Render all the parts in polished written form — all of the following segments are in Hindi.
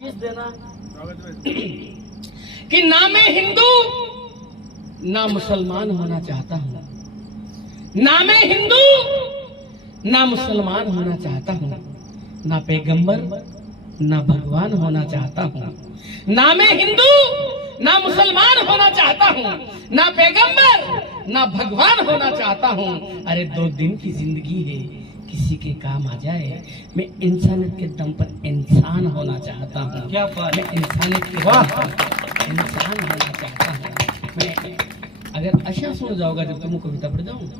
देना कि ना मैं हिंदू ना मुसलमान होना चाहता हूँ, ना मैं हिंदू ना मुसलमान होना चाहता हूँ, ना पैगंबर ना भगवान होना चाहता हूँ, ना मैं हिंदू ना मुसलमान होना चाहता हूँ, ना पैगंबर ना भगवान होना चाहता हूँ। अरे 2 दिन की जिंदगी है, किसी के काम आ जाए। मैं इंसानियत के दम पर इंसान होना चाहता हूँ। क्या बात है, इंसानियत के दम पर इंसान होना चाहता हूँ। मैं अगर अच्छा सुन जाओगा जब तुम कविता पढ़ जाऊंगा,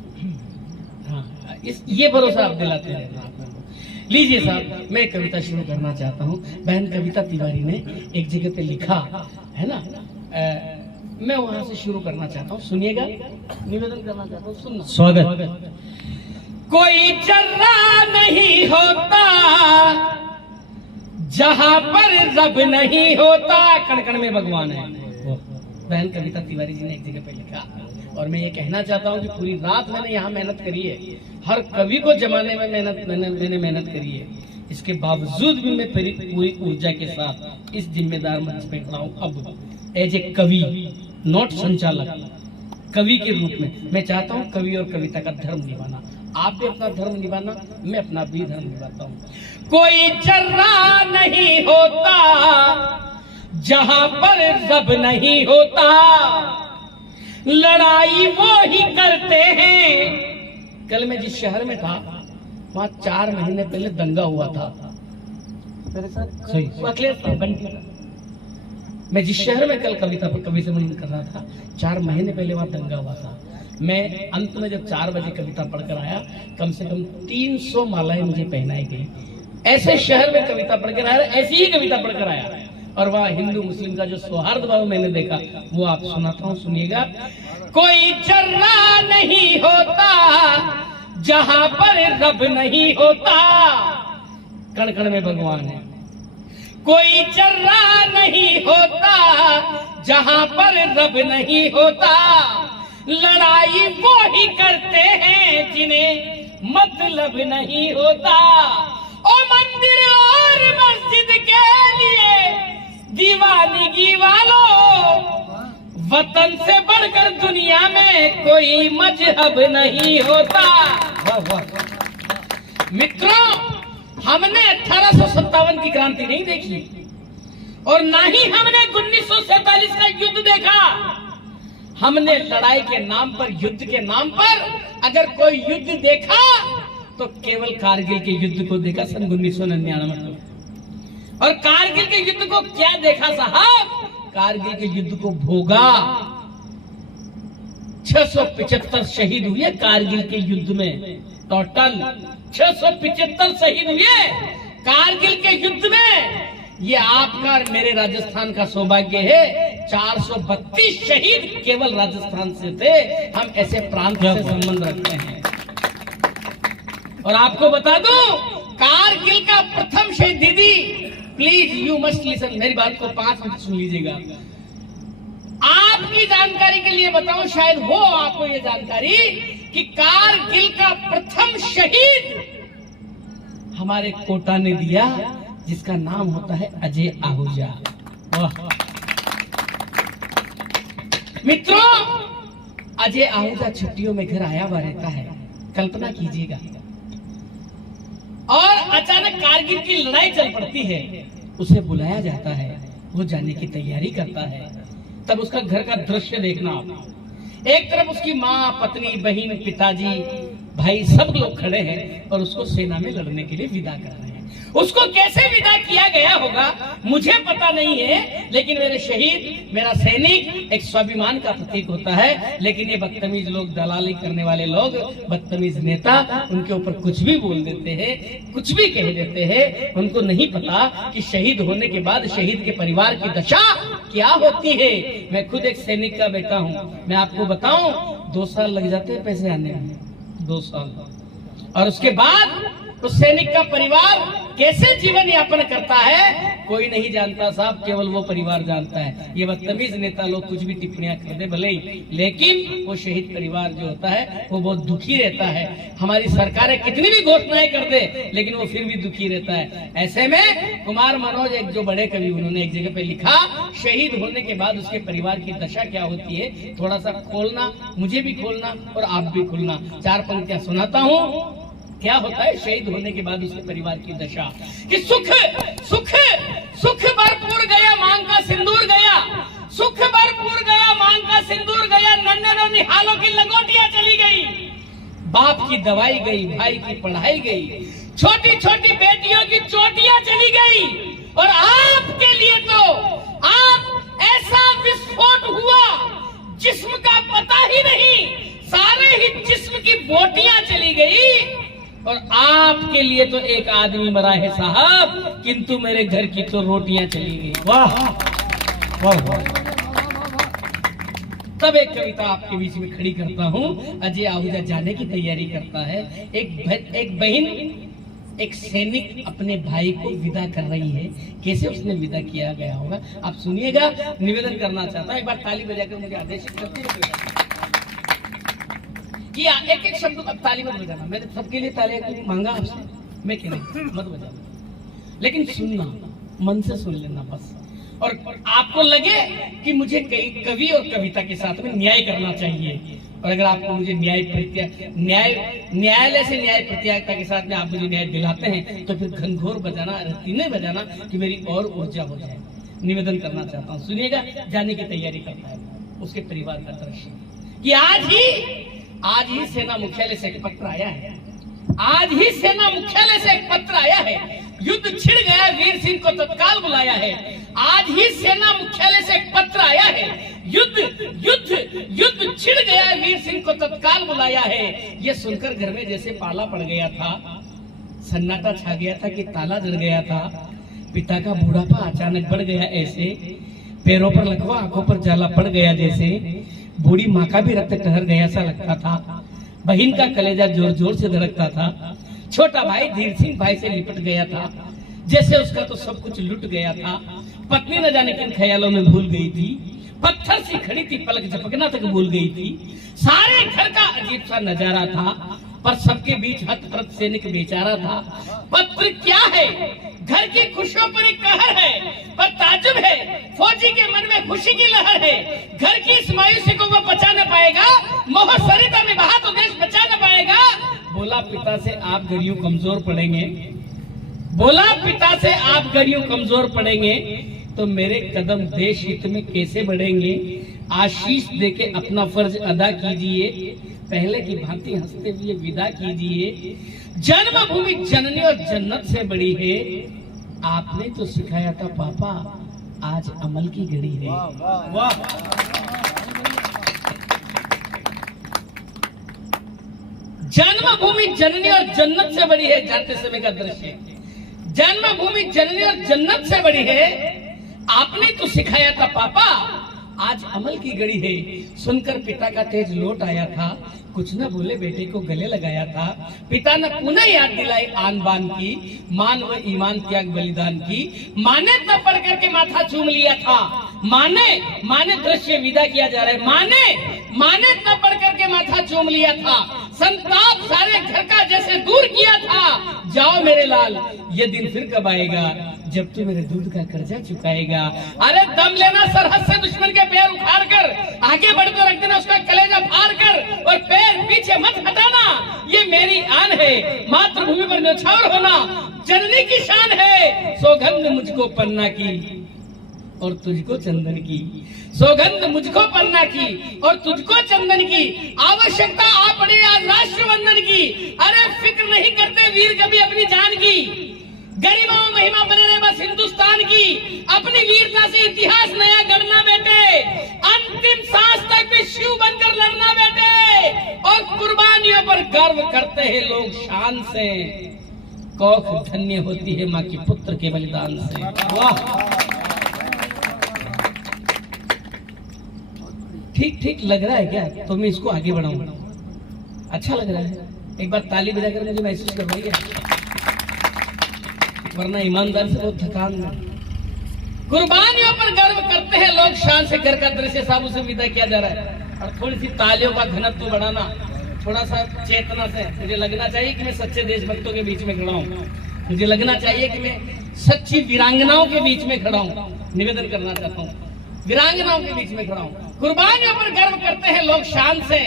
हाँ ये भरोसा आप दिलाते रहना। लीजिए साहब, मैं कविता शुरू करना चाहता हूँ। बहन कविता तिवारी ने एक जगह पे लिखा है ना, मैं वहां से शुरू करना चाहता हूँ। सुनिएगा, निवेदन करना चाहता हूँ, सुनना। स्वागत। कोई चर्रा नहीं होता जहां पर रब नहीं होता, कण कण में भगवान है। बहन कविता तिवारी जी ने एक जगह पे लिखा, और मैं ये कहना चाहता हूँ कि पूरी रात मैंने यहाँ मेहनत करी है, हर कवि को जमाने में मैंने मेहनत करी है। इसके बावजूद भी मैं पूरी ऊर्जा के साथ इस जिम्मेदार मंच पे खड़ा हूँ। अब एज ए कवि, नॉट संचालक, कवि के रूप में मैं चाहता हूँ कवि और कविता का धर्म निभाना। आप भी अपना धर्म निभाना, मैं अपना भी धर्म निभाता हूँ। कोई चर्रा नहीं होता जहां पर रब नहीं होता, लड़ाई वो ही करते हैं। कल मैं जिस शहर में था वहां 4 महीने पहले दंगा हुआ था मेरे साथ, सही अखिलेश था, मैं जिस शहर में कल कवि सम्मेलन कर रहा था, 4 महीने पहले वहां दंगा हुआ था। मैं अंत में जब 4 बजे कविता पढ़कर आया, कम से कम 300 मालाएं मुझे पहनाई गई। ऐसे शहर में कविता पढ़कर आया, ऐसी ही कविता पढ़कर आया, और वहाँ हिंदू मुस्लिम का जो सौहार्द भाव मैंने देखा वो आप सुनाता हूँ, सुनिएगा। कोई चर्रा नहीं होता जहां पर रब नहीं होता, कण कण में भगवान है। कोई चर्रा नहीं होता जहां पर रब नहीं होता, लड़ाई वो ही करते हैं जिन्हें मतलब नहीं होता। ओ मंदिर और मस्जिद के लिए दीवानगी वालों, वतन से बढ़कर दुनिया में कोई मजहब नहीं होता। मित्रों, हमने 1857 की क्रांति नहीं देखी, और ना ही हमने 1947 का युद्ध देखा। हमने लड़ाई के नाम पर, युद्ध के नाम पर अगर कोई युद्ध देखा तो केवल कारगिल के युद्ध को देखा सन 1999 में। और कारगिल के युद्ध को क्या देखा साहब? कारगिल के युद्ध को भोगा। 675 शहीद हुए कारगिल के युद्ध में, टोटल 675 शहीद हुए कारगिल के युद्ध में। ये आपका और मेरे राजस्थान का सौभाग्य है, 432 शहीद केवल राजस्थान से थे। हम ऐसे प्रांत से संबंध रखते हैं। और आपको बता दूं, कारगिल का प्रथम शहीद, दीदी प्लीज यू मस्ट लिसन, मेरी बात को 5 मिनट सुन लीजिएगा। आपकी जानकारी के लिए बताऊं, शायद हो आपको ये जानकारी कि कारगिल का प्रथम शहीद हमारे कोटा ने दिया, जिसका नाम होता है अजय आहूजा। मित्रों, अजय आहूजा छुट्टियों में घर आया हुआ रहता है, कल्पना कीजिएगा। और अचानक कारगिल की लड़ाई चल पड़ती है, उसे बुलाया जाता है, वो जाने की तैयारी करता है। तब उसका घर का दृश्य देखना आप, एक तरफ उसकी माँ, पत्नी, बहन, पिताजी, भाई सब लोग खड़े हैं और उसको सेना में लड़ने के लिए विदा कर रहे हैं। उसको कैसे विदा किया गया होगा मुझे पता नहीं है, लेकिन मेरे शहीद, मेरा सैनिक एक स्वाभिमान का प्रतीक होता है। लेकिन ये बदतमीज लोग, दलाली करने वाले लोग, बदतमीज नेता उनके ऊपर कुछ भी बोल देते हैं, कुछ भी कह देते हैं। उनको नहीं पता कि शहीद होने के बाद शहीद के परिवार की दशा क्या होती है। मैं खुद एक सैनिक का बेटा हूँ, मैं आपको बताऊं, 2 साल लग जाते हैं पैसे आने में, 2 साल। और उसके बाद उस सैनिक का परिवार कैसे जीवन यापन करता है कोई नहीं जानता साहब, केवल वो परिवार जानता है। ये बदतमीज नेता लोग कुछ भी टिप्पणियां कर दे भले ही, लेकिन वो शहीद परिवार जो होता है वो बहुत दुखी रहता है। हमारी सरकारें कितनी भी घोषणाएं कर दे लेकिन वो फिर भी दुखी रहता है। ऐसे में कुमार मनोज एक जो बड़े कवि, उन्होंने एक जगह पे लिखा, शहीद होने के बाद उसके परिवार की दशा क्या होती है, थोड़ा सा खोलना, मुझे भी खोलना और आप भी खोलना। 4 पंक्तियां सुनाता हूँ। क्या होता है शहीद होने के बाद उसके परिवार की दशा, कि सुख सुख सुख भरपूर गया, मांग का सिंदूर गया, सुख भरपूर गया, मांग का सिंदूर गया, नन्हे निहालों की लंगोटियां चली गई, बाप की दवाई गई, भाई की पढ़ाई गई, छोटी छोटी बेटियों की चोटियां चली गई, और आपके लिए तो आप ऐसा विस्फोट हुआ जिस्म का पता ही नहीं, सारे ही जिस्म की बोटियां चली गई, और आपके लिए तो एक आदमी मरा है साहब, किंतु मेरे घर की तो रोटियां चली गई। वाह वाह वाह। तब एक कविता आपके बीच में खड़ी करता हूँ। अजय आहूजा जाने की तैयारी करता है। एक बहन, एक सैनिक अपने भाई को विदा कर रही है। कैसे उसने विदा किया गया होगा आप सुनिएगा। निवेदन करना चाहता हूँ, एक बार ताली बजाकर मुझे आदेशित करते हैं कि एक एक शब्द अब ताली मत बजाना, मैंने सबके लिए ताली मांगा आपसे, मैं कह रही मत बजाना, लेकिन सुनना, मन से सुन लेना बस। और आपको लगे कि मुझे कवि और कविता के साथ में न्याय करना चाहिए, और अगर आपको मुझे न्यायालय से न्याय प्रत्यायता के साथ में आप मुझे न्याय दिलाते हैं तो फिर घनघोर बजाना, रतीने बजाना कि मेरी और ऊर्जा हो जाए। निवेदन करना चाहता हूँ, सुनिएगा। जाने की तैयारी करता है उसके परिवार का दृश्य, कि आज ही सेना मुख्यालय से एक पत्र आया है, आज ही सेना मुख्यालय से एक पत्र आया है, युद्ध छिड़ गया, वीर सिंह को तत्काल बुलाया है। आज ही सेना मुख्यालय से एक पत्र आया है, युद्ध छिड़ गया, वीर सिंह को तत्काल बुलाया है। ये सुनकर घर में जैसे पाला पड़ गया था, सन्नाटा छा गया था कि ताला जड़ गया था। पिता का बूढ़ापा अचानक बढ़ गया ऐसे, पैरों पर लकवा, आंखों पर जाला पड़ गया जैसे, बूढ़ी माँ का भी रक्त ठहर गया सा लगता था, बहन का कलेजा जोर जोर से धड़कता था, छोटा भाई धीर सिंह भाई से लिपट गया था, जैसे उसका तो सब कुछ लुट गया था। पत्नी न जाने किन ख्यालों में भूल गई थी, पत्थर सी खड़ी थी, पलक झपकना तक भूल गई थी। सारे घर का अजीब सा नजारा था, पर सबके बीच हतप्रत सैनिक बेचारा था। पत्र क्या है, घर की खुशियों पर एक कहर है, पर ताजुब है, फौजी के मन में खुशी की लहर है। घर की इस मायूसी को वो बचा न पाएगा, मोह सरिता में बहा तो देश बचा न पाएगा। बोला पिता से आप गरियों कमजोर पड़ेंगे, बोला पिता से आप गरियों कमजोर पड़ेंगे, तो मेरे कदम देश हित में कैसे बढ़ेंगे। आशीष देके अपना फर्ज अदा कीजिए, पहले की भांति हंसते हुए विदा कीजिए। जन्मभूमि जननी और जन्नत से बड़ी है, आपने तो सिखाया था पापा, आज अमल की घड़ी है। वाह। जन्मभूमि जननी और जन्नत से बड़ी है, जाते समय का दृश्य। जन्मभूमि जननी और जन्नत से बड़ी है, आपने तो सिखाया था पापा, आज अमल की घड़ी है। सुनकर पिता का तेज लौट आया था, कुछ न बोले बेटे को गले लगाया था। पिता ने पुनः याद दिलाई आन बान की, मान व ईमान त्याग बलिदान की। माने तब पढ़ करके माथा चूम लिया था, माने दृश्य विदा किया जा रहा है, माने तब पढ़ करके माथा चूम लिया था। संताप सारे घर का जैसे दूर किया था। जाओ मेरे लाल, ये दिन फिर कब आएगा, जब तू मेरे दूध का कर्जा चुकाएगा। अरे दम लेना सरहद से दुश्मन के पैर उखाड़ कर, आगे बढ़कर रख देना उसका कलेजा फाड़ कर, और पैर पीछे मत हटाना, ये मेरी आन है। मातृभूमि पर न्यौछावर होना जननी की शान है। सौगंध मुझको पन्ना की और तुझको चंदन की, सौगंध मुझको पन्ना की और तुझको चंदन की। आवश्यकता आ पड़े आज राष्ट्र वंदन की। अरे फिक्र नहीं करते वीर कभी अपनी जान की, गरीबों महिमा बने रहे बस हिंदुस्तान की। अपनी वीरता से इतिहास नया गढ़ना बेटे, अंतिम सांस तक भी शिव बनकर लड़ना बेटे। और कुर्बानियों पर गर्व करते हैं लोग शान से, कौख धन्य होती है माँ की पुत्र के बलिदान से। वाह, ठीक लग रहा है क्या? तो मैं इसको आगे बढ़ाऊंगा। अच्छा लग रहा है? एक बार ताली बजाकर मुझे महसूस करवाइए। वरना ईमानदारी से बहुत थकान में। कुर्बानियों पर गर्व करते हैं लोग, शान से घर का दृश्य साबु से विदा किया जा रहा है। और थोड़ी सी तालियों का घनत्व बढ़ाना, थोड़ा सा चेतना से। मुझे लगना चाहिए कि मैं सच्चे देशभक्तों के बीच में खड़ा हूँ, मुझे लगना चाहिए कि मैं सच्ची वीरांगनाओं के बीच में खड़ा हूँ। निवेदन करना चाहता हूँ, वीरांगनाओं के बीच में खड़ा हूँ। कुर्बानियों पर गर्व करते हैं लोग शान से,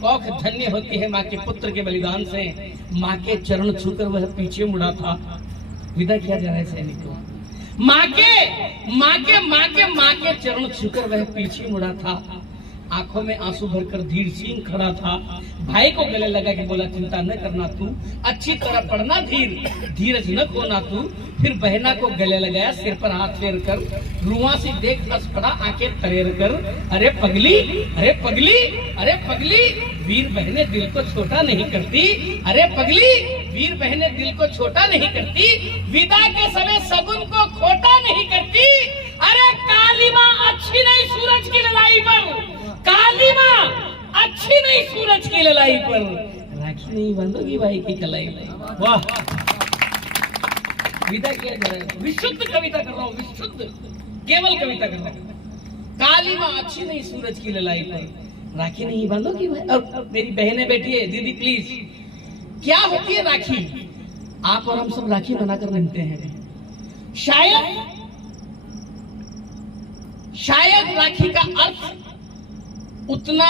कौख धन्य होती है माँ के पुत्र के बलिदान से। माँ के चरण छूकर वह पीछे मुड़ा था, विदा किया जा रहा है सैनिकों। माँ के चरण छूकर वह पीछे मुड़ा था, आंखों में आंसू भरकर धीर सिंह खड़ा था। भाई को गले लगा के बोला, चिंता न करना तू, अच्छी तरह पढ़ना धीरज न खोना तू। फिर बहना को गले लगाया, सिर पर हाथ फेर कर, रुआ सी देख हंस पड़ा आंखें तरेर कर। अरे पगली, अरे पगली, अरे पगली, वीर बहने दिल को छोटा नहीं करती। अरे पगली, वीर बहने दिल को छोटा नहीं करती, विदा के समय सगुन को खोटा नहीं करती। अरे काली माँ अच्छी नहीं सूरज की लड़ाई पर, काली माँ अच्छी नहीं सूरज की लड़ाई पर, राखी नहीं बांधोगी भाई की कलाई पर। वाह, विदा किया जा रहा है। विशुद्ध कविता कर रहा हूँ, विशुद्ध केवल कविता कर रहा हूँ। काली माँ अच्छी नहीं सूरज की लड़ाई पर, राखी नहीं बांधोगी भाई। अब मेरी बहनें बैठी है, दीदी प्लीज, क्या होती है राखी? आप और हम सब राखी बनाकर बनते हैं। शायद राखी का अर्थ उतना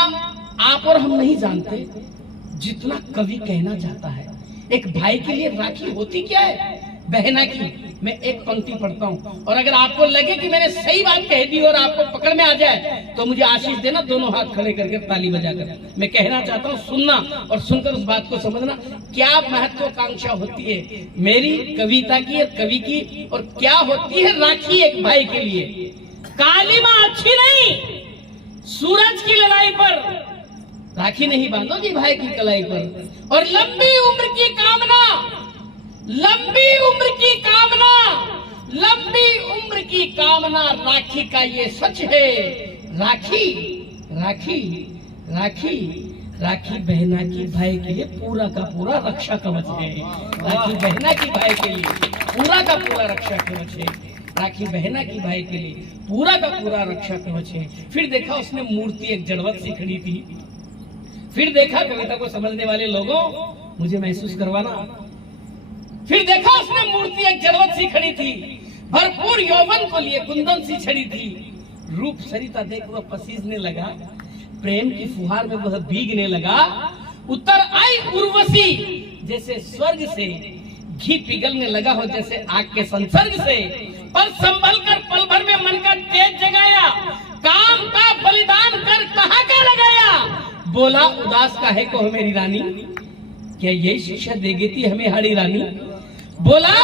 आप और हम नहीं जानते जितना कवि कहना चाहता है। एक भाई के लिए राखी होती क्या है, बहना की। मैं एक पंक्ति पढ़ता हूँ, और अगर आपको लगे कि मैंने सही बात कह दी और आपको पकड़ में आ जाए तो मुझे आशीष देना, दोनों हाथ खड़े करके ताली बजाकर। मैं कहना चाहता हूँ, सुनना और सुनकर उस बात को समझना, क्या महत्वाकांक्षा होती है मेरी कविता की और कवि की, और क्या होती है राखी एक भाई के लिए। काली माँ अच्छी नहीं सूरज की लड़ाई पर, राखी नहीं बांधोगी भाई की कलाई पर। और लंबी उम्र की कामना, लंबी उम्र की कामना, लंबी उम्र की कामना, राखी का ये सच है। राखी, राखी, राखी, राखी बहना की भाई के लिए पूरा का पूरा रक्षा कवच है। राखी बहना की भाई के लिए पूरा का पूरा रक्षा कवच है। राखी बहना की भाई के लिए पूरा का पूरा रक्षा कवच है। फिर देखा उसने मूर्ति एक जड़वत सी खड़ी थी। फिर देखा, कविता को समझने वाले लोगों मुझे महसूस करवाना, फिर देखा उसने मूर्ति एक जड़वत सी खड़ी थी, भरपूर यौवन को लिए कुंदन सी छड़ी थी। रूप सरिता देख वह पसीजने लगा, प्रेम की फुहार में वह भीगने लगा। उतर आई उर्वशी जैसे स्वर्ग से, घी पिघलने लगा हो जैसे आग के संसर्ग से। पर संभल कर पल भर में मन का तेज जगाया, काम का बलिदान कर कहाँ का लगाया। बोला उदास काहे को हो मेरी रानी, क्या यही शिक्षा देगी थी हमें हाड़ी रानी। बोला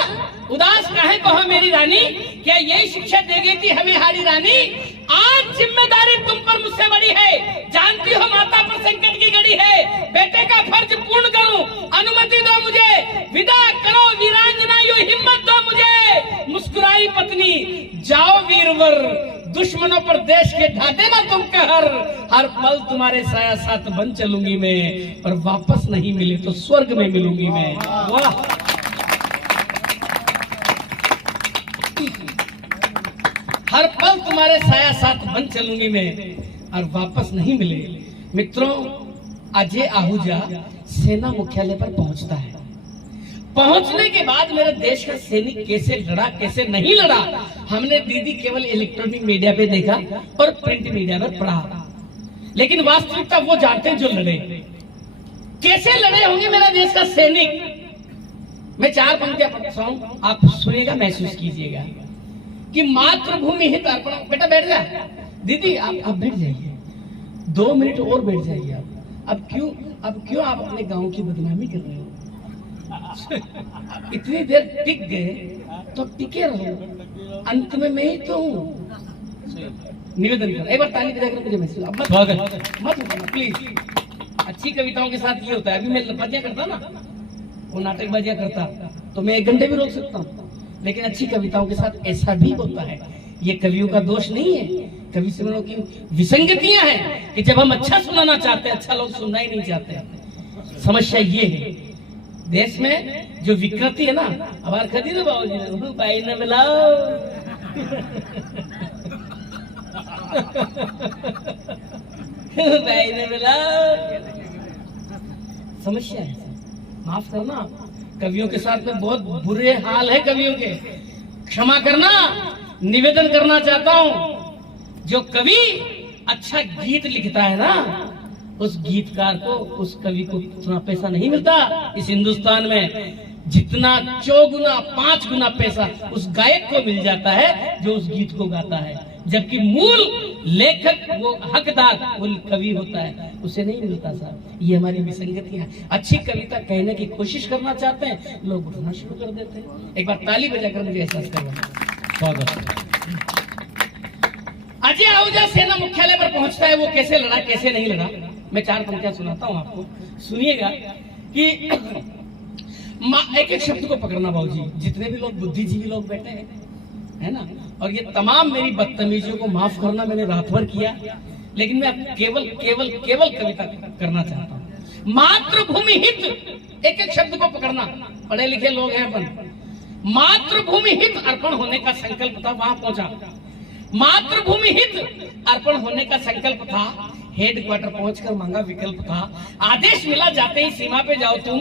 उदास काहे को हो मेरी रानी, क्या यही शिक्षा देगी थी हमें हाड़ी रानी। आज जिम्मेदारी तुम पर मुझसे बड़ी है, जानती हो माता पर संकट की घड़ी है। बेटे का फर्ज पूर्ण करूं, अनुमति दो मुझे, विदा करो वीरांगना, यूं हिम्मत दो मुझे। मुस्कुराई पत्नी, जाओ वीरवर, दुश्मनों पर देश के ढा देना तुम कहर। हर पल तुम्हारे साया साथ बन चलूंगी मैं, और वापस नहीं मिले तो स्वर्ग में मिलूंगी मैं। वाह, हर पल तुम्हारे साया साथ बन चलूंगी मैं, और वापस नहीं मिले। मित्रों, अजय आहूजा सेना मुख्यालय पर पहुंचता है। पहुंचने के बाद मेरे देश का सैनिक कैसे लड़ा कैसे नहीं लड़ा, हमने दीदी केवल इलेक्ट्रॉनिक मीडिया पे देखा और प्रिंट मीडिया पर पढ़ा, लेकिन वास्तविकता वो जानते हैं जो लड़े। कैसे लड़े होंगे मेरा देश का सैनिक। मैं 4 पंक्तियां पढ़ता हूं, आप सुनिएगा, महसूस कीजिएगा कि मातृभूमि हित अर्पण। बेटा बैठ जा, दीदी आप बैठ जाइए, 2 मिनट और बैठ जाइए आप। अब क्यों आप अपने गांव की बदनामी कर रहे हो? इतनी देर टिक गए तो टिके रहो, अंत में मैं ही तो हूँ। निवेदन कर, एक बार ताली बजाकर मुझे महसूस। अब मत प्लीज। अच्छी कविताओं के साथ ये होता है। अभी मैं लपजियां करता ना, वो नाटकबाजियां करता तो मैं 1 घंटे भी रोक सकता हूँ, लेकिन अच्छी कविताओं के साथ ऐसा भी होता है। ये कवियों का दोष नहीं है, कवि सुनों की विसंगतियां हैं कि जब हम अच्छा सुनाना चाहते हैं, अच्छा लोग सुनना ही नहीं चाहते। समस्या ये है देश में, जो विकृति है ना, हमारे खदी ना बाबूजी भाई ने मिलाओ भाई ने मिलाओ, समस्या है। माफ करना, कवियों के साथ में बहुत बुरे हाल है कवियों के, क्षमा करना। निवेदन करना चाहता हूं, जो कवि अच्छा गीत लिखता है ना, उस गीतकार को, उस कवि को उतना पैसा नहीं मिलता इस हिंदुस्तान में जितना 4 गुना 5 गुना पैसा उस गायक को मिल जाता है जो उस गीत को गाता है, जबकि मूल लेखक वो हकदार वो कवि होता है, उसे नहीं मिलता साहब। ये हमारी विसंगतियां। अच्छी कविता कहने की कोशिश करना चाहते हैं, लोग उठना शुरू कर देते हैं। एक बार ताली बजाकर मुझे एहसास करवाना। स्वागत। अजय आहूजा सेना मुख्यालय पर पहुंचता है, वो कैसे लड़ा कैसे नहीं लड़ा, मैं 4 पंक्तियां सुनाता हूं आपको, सुनिएगा कि एक एक शब्द को पकड़ना बाबूजी। जितने भी लोग बुद्धिजीवी लोग बैठे हैं, है ना, और ये तमाम मेरी बदतमीजियों को माफ करना, मैंने रात भर किया, लेकिन मैं केवल केवल केवल कविता करना चाहता हूँ। मातृभूमि हित, एक एक शब्द को पकड़ना, पढ़े लिखे लोग हैं अपन। मातृभूमि हित अर्पण होने का संकल्प था, वहां पहुंचा। मातृभूमि हित अर्पण होने का संकल्प था, हेडक्वार्टर पहुंचकर मांगा विकल्प था। आदेश मिला जाते ही सीमा पे जाओ तुम,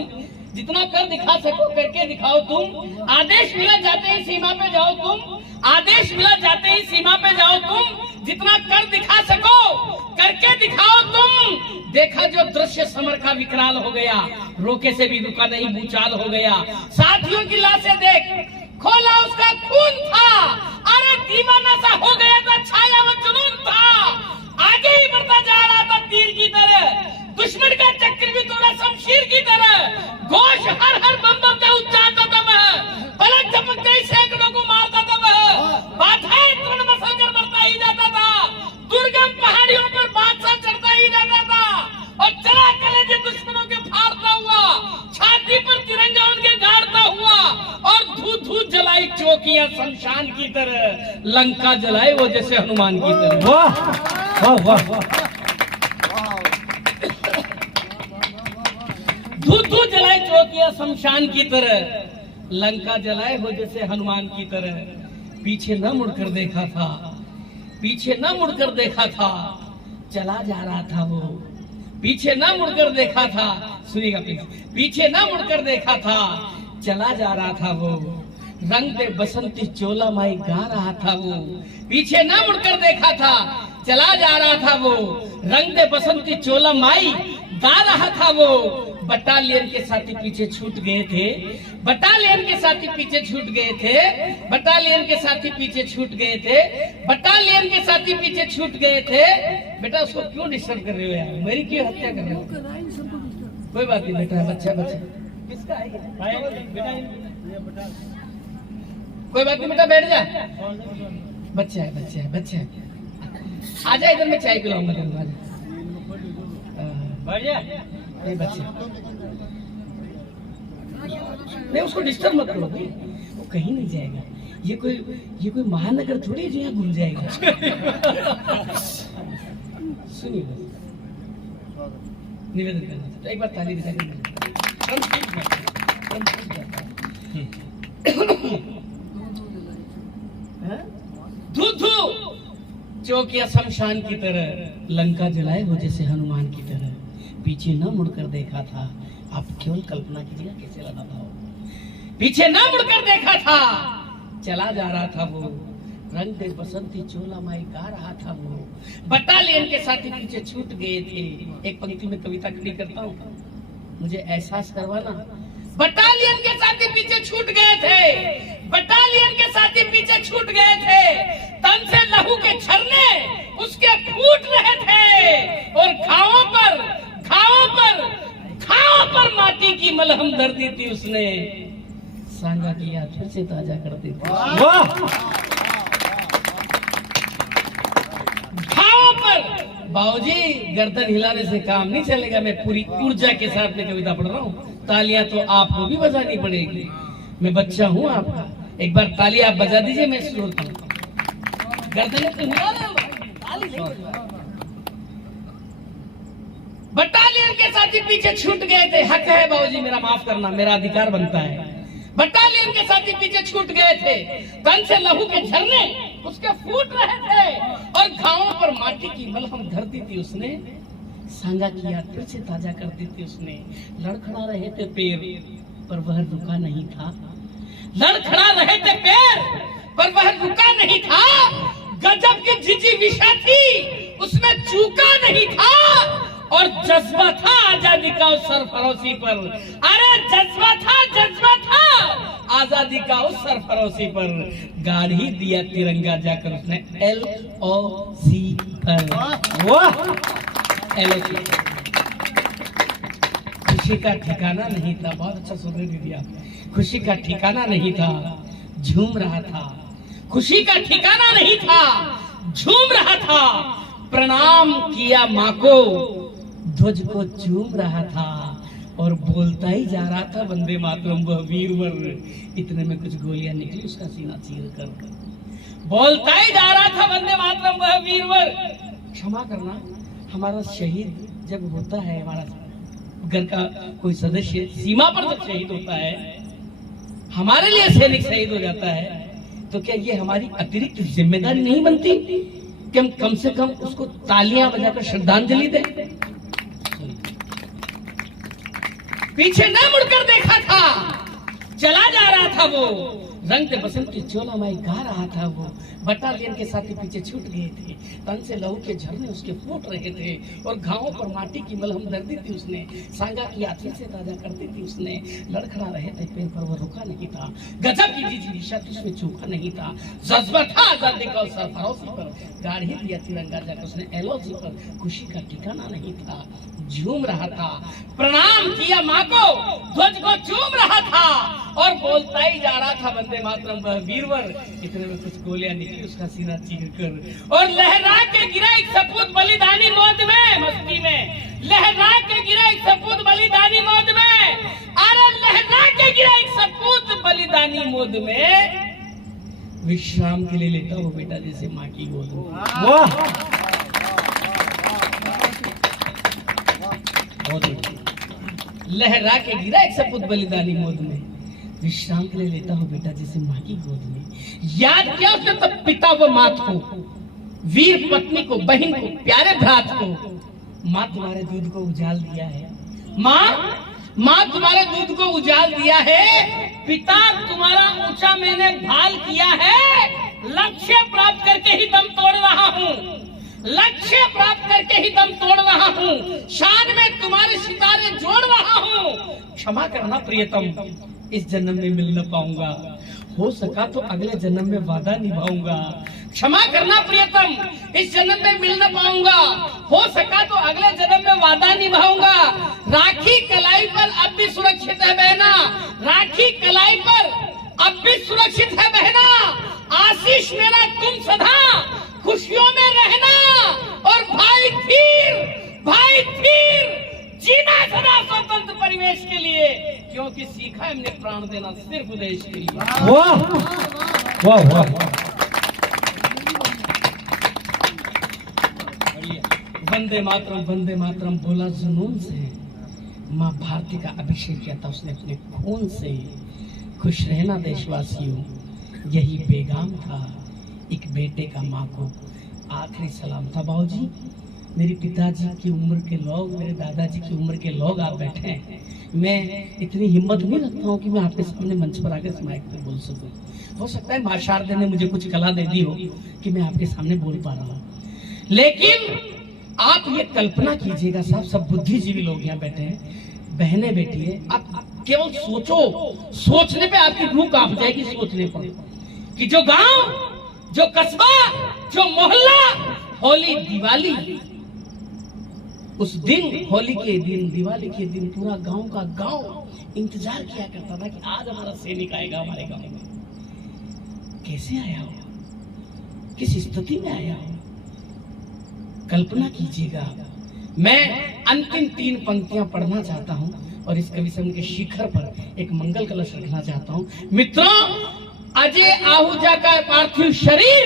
जितना कर दिखा सको करके दिखाओ तुम। आदेश मिला जाते ही सीमा पे जाओ तुम, आदेश मिला जाते ही सीमा पे जाओ तुम, जितना कर दिखा सको करके दिखाओ तुम। देखा जो दृश्य समर का विकराल हो गया, रोके से भी रुका नहीं भूचाल हो गया। साथियों की लाशें देख, खोला उसका खून था, अरे दीवाना सा हो गया था, छाया वो जुनून था। आगे ही बढ़ता जा रहा था तीर की तरह, दुश्मन का चक्र भी तोड़ा शमशीर की तरह। घोष हर हर बम बम का उच्चारता था वह, पलक झपकते ही सैकड़ों को मारता था वह। बाधाएं तृण मसल कर मरता ही जाता था, दुर्गम पहाड़ियों पर बादशाह चढ़ता ही जाता था। और चला कलेजे दुश्मनों के फाड़ता हुआ, छाती पर तिरंगा उनके गाड़ता हुआ। और धू धू जलाई चौकियां शमशान की तरह, लंका जलाए वो जैसे हनुमान की तरह। वाह वाह वाह। धू धू जलाए चौकियां शमशान की तरह, लंका जलाए हो जैसे हनुमान की तरह। पीछे न मुड़कर देखा था, पीछे न मुड़कर देखा था, चला जा रहा था वो। पीछे न मुड़कर देखा था, सुनिएगा प्लीज, पीछे न मुड़कर देखा था, चला जा रहा था वो। रंग दे बसंती चोला माई गा रहा था वो। पीछे न मुड़कर देखा था, चला जा रहा था वो। रंग दे बसंती चोला माई गा रहा था वो। बटालियन के साथी पीछे छूट गए थे, बटालियन के साथी पीछे छूट गए थे, बटालियन के साथी पीछे छूट गए थे, बटालियन के साथी पीछे छूट गए थे। बेटा उसको क्यों डिस्टर्ब कर रहे हो यार, मेरी क्यों हत्या कर रहे हो? कोई बात नहीं बेटा, बच्चा बच्चा किसका है बेटा? कोई बात नहीं बेटा, बैठ जा, बच्चा है बच्चा है बच्चा है। आजा इधर, मैं चाय पिलाऊंगा तेरे को। नहीं बच्चे, नहीं उसको डिस्टर्ब मत करो भाई, वो कहीं नहीं जाएगा। ये कोई महानगर थोड़ी है जो यहाँ घूम जाएगा। सुनिए निवेदन करना चाहता, एक बार ताली दिखाई। धू धू चौकिया शमशान की तरह, लंका जलाए हो जैसे हनुमान की तरह। पीछे न मुड़कर देखा था, आप केवल कल्पना कीजिए कैसे लगा था वो। पीछे न मुड़कर देखा था, चला जा रहा था वो। रंग दे बसंती चोला माई गा रहा था वो। बटालियन के साथी पीछे छूट गए थे। एक पंक्ति में कविता खड़ी करता हूँ, मुझे एहसास करवाना। बटालियन के साथी पीछे छूट गए थे, बटालियन के साथी पीछे छूट गए थे। तन से लहू के झरने उसके फूट रहे थे, और घावों पर माटी की मलहम धर दी थी उसने। सांगा किया फिर से ताजा कर दी थी। घावों पर बाबूजी गर्दन हिलाने से काम नहीं चलेगा, मैं पूरी ऊर्जा के साथ में कविता पढ़ रहा हूँ। तालियां तो आपको भी बजानी पड़ेगी, मैं बच्चा हूँ आपका। एक बार ताली आप बजा दीजिए, मैं स्लोर करूँ। गर्दन तो हिला रहे हो, ताली नहीं बजा। बटालियन के साथी पीछे छूट गए थे। हक है बाबूजी मेरा, माफ करना, मेरा अधिकार बनता है। साथी पीछे छूट गए थे, तन से लहू के झरने उसके फूट रहे थे और घावों पर माटी की मलहम धर दी थी उसने, सांगा किया फिर से ताजा कर दी थी उसने। लड़खड़ा रहे थे पैर पर वह रुका नहीं था, लड़खड़ा रहे थे पैर पर वह रुका नहीं था। गजब की जिजी विषा थी उसमें चूका नहीं था, और जज्बा था आजादी का उस सरफरोशी पर। अरे जज्बा था आजादी का उस सरफरोशी पर। गाड़ ही दिया तिरंगा जाकर उसने LOC पर। वाह, LOC। खुशी का ठिकाना नहीं था, बहुत अच्छा सुन रही दीदी आप। खुशी का ठिकाना नहीं था, झूम रहा था। खुशी का ठिकाना नहीं था, झूम रहा था। प्रणाम किया माँ को, ध्वज को चूम रहा था और बोलता ही जा रहा था वंदे मातरम वह वीरवर। इतने में कुछ गोलियां निकली उसका सीना चीर कर। बोलता ही जा रहा था वंदे मातरम वह वीरवर। क्षमा करना, हमारा शहीद जब होता है, हमारा घर का कोई सदस्य सीमा पर जब शहीद होता है, हमारे लिए सैनिक शहीद हो जाता है, तो क्या ये हमारी अतिरिक्त जिम्मेदारी नहीं बनती कि हम कम से कम उसको तालियां बजाकर श्रद्धांजलि दें? पीछे न मुड़कर देखा था, चला जा रहा था वो। रंग बसंत की चोला माई गा रहा था वो। बटालियन के साथी पीछे छूट गए थे, तन से लहू के झरने उसके फूट रहे थे और घावों पर माटी की मलहम दर दी थी उसने, सांगा की आंखें से ताजा कर दी थी उसने। लड़खड़ा रहे थे पैर पर वह रुका नहीं था, गजब की जिजी विषा उसमें चूका नहीं था। जज्बा था आजादी का उस सरफरोशी पर। गाड़ ही दिया तिरंगा जाकर उसने LOC पर। खुशी का ठिकाना नहीं था, झूम रहा था। प्रणाम किया माँ को, ध्वज को चूम रहा था और बोलता ही जा रहा था वंदे मातरम वह वीरवर। इतने में कुछ गोलियां निकली उसका सीना चीर कर, और लहरा के गिरा एक सपूत बलिदानी मौत में। मस्ती में लहरा के गिरा एक सपूत बलिदानी मौत में। अरे लहरा के गिरा एक सपूत बलिदानी मौत में। विश्राम के लिए लेता हो बेटा जैसे माँ की गोद में। वाह, लहरा के गिरा एक सपूत बलिदानी मौत में। विश्राम के लिए लेता हूँ बेटा जैसे माँ की गोद में। याद किया उसने तब पिता व मात को, वीर पत्नी को, बहन को, प्यारे भ्रात को। माँ तुम्हारे दूध को उजाल दिया है, माँ तुम्हारे दूध को उजाल दिया है। पिता तुम्हारा ऊंचा मैंने भाल किया है। लक्ष्य प्राप्त करके ही दम तोड़ रहा हूँ, लक्ष्य प्राप्त करके ही दम तोड़ रहा हूँ। शान में तुम्हारे सितारे जोड़ रहा हूँ। क्षमा करना प्रियतम, इस जन्म में मिल न पाऊंगा, हो सका तो अगले जन्म में वादा निभाऊंगा। क्षमा करना प्रियतम, इस जन्म में मिल न पाऊंगा, हो सका तो अगले जन्म में वादा निभाऊंगा। राखी कलाई पर अब भी सुरक्षित है बहना, राखी कलाई पर अब भी सुरक्षित है बहना। आशीष मेरा तुम सदा खुशियों में रहना, और भाई फिर जीना सदा स्वतंत्र परिवेश के लिए, क्योंकि सीखा हमने प्राण देना सिर्फ देश के लिए। वाह वाह वाह, वंदे मातरम बोला जुनून से। माँ भारती का अभिषेक किया था उसने अपने खून से। खुश रहना देशवासियों, यही पैगाम था एक बेटे का माँ को। आखिरी सलाम था। बाबूजी, मेरे पिताजी की उम्र के लोग, मेरे दादाजी की उम्र के लोग आप बैठे हैं। मैं इतनी हिम्मत नहीं रखता हूँ कि मैं आपके सामने मंच पर आकर माइक पे बोल सकूं। हो सकता है माँ शारदा ने मुझे कुछ कला दे दी हो कि मैं आपके सामने बोल पा रहा हूँ, लेकिन आप ये कल्पना कीजिएगा साहब, सब बुद्धिजीवी लोग यहाँ बैठे हैं, बहनें बैठी है, आप केवल सोचो, सोचने पे आपकी रूह कांप जाएगी सोचने पर कि जो गांव, जो कस्बा, जो मोहल्ला होली दिवाली, उस दिन होली के दिन, दिवाली के दिन पूरा गांव का गांव इंतजार किया करता था कि आज हमारा सैनिक आएगा हमारे गांव में। कैसे आया हो, किस स्थिति में आया हो, कल्पना कीजिएगा। मैं अंतिम 3 पंक्तियां पढ़ना चाहता हूं और इस कवि संघ के शिखर पर एक मंगल कलश रखना चाहता हूं। मित्रों, अजय आहूजा का पार्थिव शरीर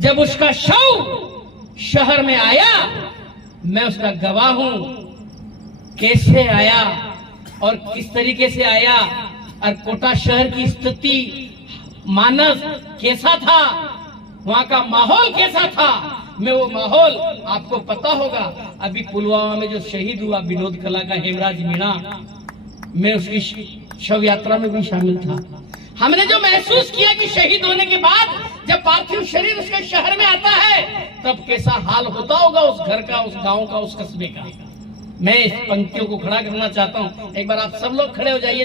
जब उसका शव शहर में आया, मैं उसका गवाह हूं। कैसे आया और किस तरीके से आया, और कोटा शहर की स्थिति मानस कैसा था, वहां का माहौल कैसा था, मैं वो माहौल आपको पता होगा। अभी पुलवामा में जो शहीद हुआ विनोद कला का हेमराज मीणा, मैं उसकी शव यात्रा में भी शामिल था। हमने जो महसूस किया कि शहीद होने के बाद जब पार्थिव शरीर उसके शहर में आता है तब कैसा हाल होता होगा उस घर का, उस गांव का, उस कस्बे का। मैं इस पंक्तियों को खड़ा करना चाहता हूँ। एक बार आप सब लोग खड़े हो जाइए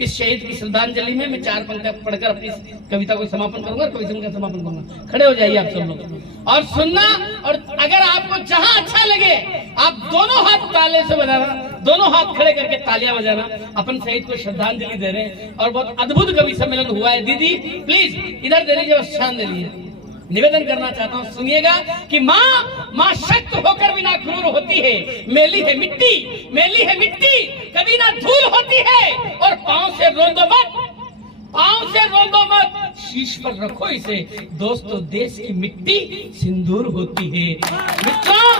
इस शहीद की श्रद्धांजलि में। मैं 4 पंक्तियां पढ़कर अपनी कविता को समापन करूंगा, कविता का समापन करूंगा। खड़े हो जाइए आप सब लोग और सुनना। और अगर आपको जहां अच्छा लगे आप दोनों हाथ ताले से बजाना, दोनों हाथ खड़े करके तालियां बजाना। अपन शहीद को श्रद्धांजलि दे रहे हैं और बहुत अद्भुत कवि सम्मेलन हुआ है। दीदी प्लीज इधर दे लीजिए और शान दे लीजिए। निवेदन करना चाहता हूँ, सुनिएगा कि माँ शक्त होकर भी ना क्रूर होती है, मेली है मिट्टी, मेली है मिट्टी, कभी ना धूल होती है। और पाँव से रोंदो मत, पाँव से रोंदो मत, शीश पर रखो इसे, दोस्तों देश की मिट्टी सिंदूर होती है। मित्रों,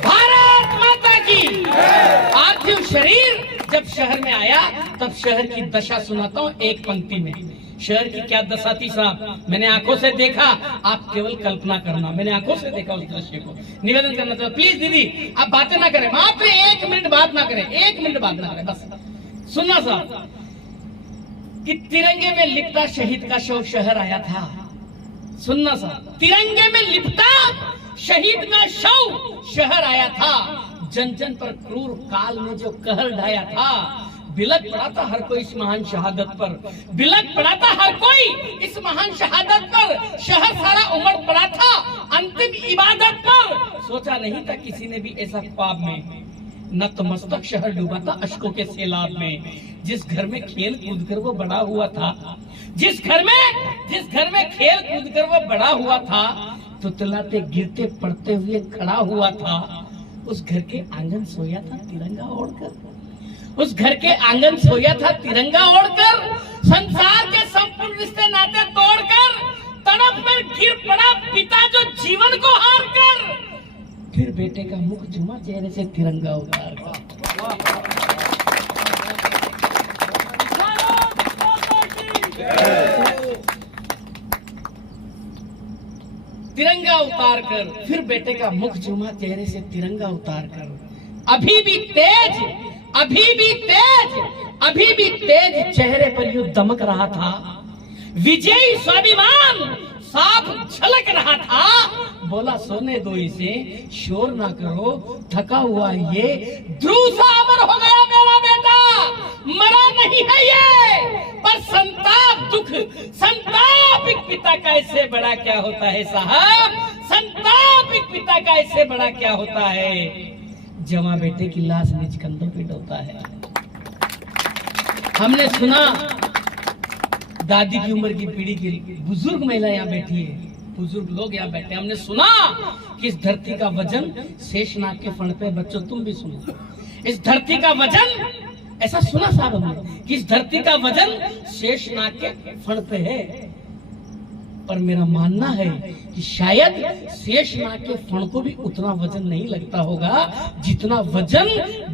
भारत माता की। पार्थिव शरीर जब शहर में आया तब शहर की दशा सुनाता हूँ एक पंक्ति में। शहर की क्या दशा थी साहब, मैंने आंखों से देखा, आप केवल कल्पना करना। मैंने आंखों से देखा उस दृश्य को। निवेदन करना चाहता, प्लीज दीदी आप बातें ना करें, मात्र 1 मिनट बात ना करें, 1 मिनट बात ना करें, बस सुनना साहब। कि तिरंगे में लिपटा शहीद का शव शहर आया था। सुनना साहब, तिरंगे में लिपटा शहीद का शव शहर आया था। जन जन पर क्रूर काल ने जो कहर ढाया था, बिलक पड़ा था हर कोई इस महान शहादत पर, बिलक पड़ा था हर कोई इस महान शहादत पर। शहर सारा उमड़ पड़ा था अंतिम इबादत पर। सोचा नहीं था किसी ने भी ऐसा ख्वाब में, नतमस्तक शहर डूबा था अश्कों के सैलाब में। जिस घर में खेल कूद कर वो बड़ा हुआ था, जिस घर में खेल कूद कर वो बड़ा हुआ था, तुतलाते गिरते पड़ते हुए खड़ा हुआ था, उस घर के आंगन सोया था तिरंगा ओढ़कर, उस घर के आंगन सोया था तिरंगा ओढ़कर। संसार के संपूर्ण रिश्ते नाते तोड़कर तड़प पर गिर पड़ा पिता जो जीवन को हार कर। फिर बेटे का मुख झुमा चेहरे से तिरंगा उतार कर। तिरंगा उतार कर, फिर बेटे का मुख झुमा चेहरे से तिरंगा उतार कर। अभी भी तेज, अभी भी तेज, अभी भी तेज चेहरे पर यूं दमक रहा था। विजयी स्वाभिमान साफ झलक रहा था। बोला सोने दो इसे, शोर ना करो, थका हुआ ये ध्रुव सा अमर हो गया मेरा बेटा, मरा नहीं है ये। पर संताप दुख, संताप एक पिता का इससे बड़ा क्या होता है साहब, संताप एक पिता का इससे बड़ा क्या होता है। जवां बेटे की लाश निज कंधों पे ढोता है। हमने सुना दादी की उम्र की पीढ़ी की बुजुर्ग महिला यहाँ बैठी है, बुजुर्ग लोग यहाँ बैठे, हमने सुना कि इस धरती का वजन शेषनाग के फण पे। बच्चों तुम भी सुनो, इस धरती का वजन, ऐसा सुना साहब हमने कि इस धरती का वजन शेषनाग के फण पे है। पर मेरा मानना है कि शायद शेषनाग के फण को भी उतना वजन नहीं लगता होगा जितना वजन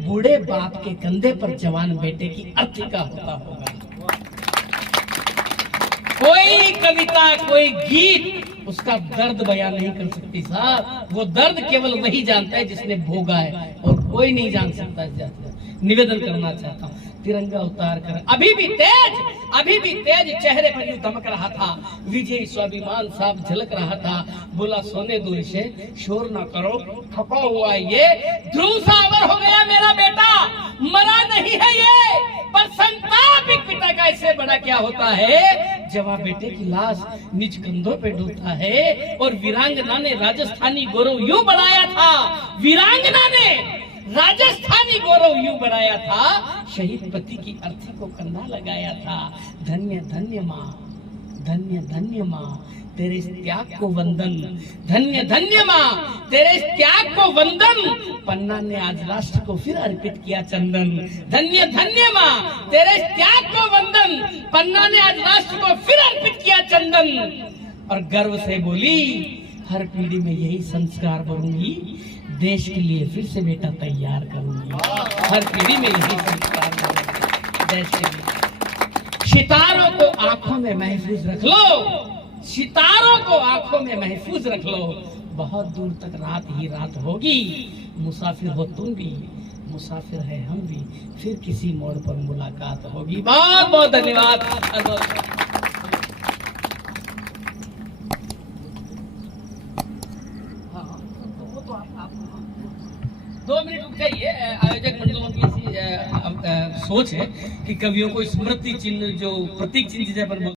बूढ़े बाप के कंधे पर जवान बेटे की अर्थी का होता होगा। कोई कविता, कोई गीत उसका दर्द बयान नहीं कर सकती साहब। वो दर्द केवल वही जानता है जिसने भोगा है, और कोई नहीं जान सकता। निवेदन करना चाहता हूँ, तिरंगा उतार कर अभी भी तेज, अभी भी तेज चेहरे पर यूं दमक रहा था। विजयी स्वाभिमान साफ झलक रहा था। बोला सोने दो इसे, शोर ना करो, थका हुआ ये ध्रुव सा अमर हो गया मेरा बेटा, मरा नहीं है ये। पर संताप एक पिता का इससे बड़ा क्या होता है। जवां बेटे की लाश निज कंधों पे ढोता है। और वीरांगना ने राजस्थानी गौरव यूं बढ़ाया था, वीरांगना ने राजस्थानी गौरव यूं बढ़ाया था, शहीद पति की अर्थी को कंधा लगाया था। धन्य धन्य माँ, धन्य धन्य माँ तेरे इस त्याग को वंदन, धन्य धन्य माँ तेरे इस त्याग को वंदन। पन्ना ने आज राष्ट्र को फिर अर्पित किया चंदन। धन्य धन्य माँ तेरे इस त्याग को वंदन, पन्ना ने आज राष्ट्र को फिर अर्पित किया चंदन। और गर्व से बोली, हर पीढ़ी में यही संस्कार भरूंगी, देश के लिए फिर से बेटा तैयार करूंगी। हर पीढ़ी में यही संस्कार करूंगी, देश के लिए। सितारों को आंखों में महफूज रख लो, सितारों को आंखों में महफूज रख लो। बहुत दूर तक रात ही रात होगी, मुसाफिर हो तुम भी, मुसाफिर है हम भी, फिर किसी मोड़ पर मुलाकात होगी। बहुत बहुत धन्यवाद। हाँ, वो तो आप 2 मिनट रुक जाइए। आयोजक मंडलों की ऐसी सोच है कि कवियों को स्मृति चिन्ह, जो प्रतीक चिन्ह जिसे अपन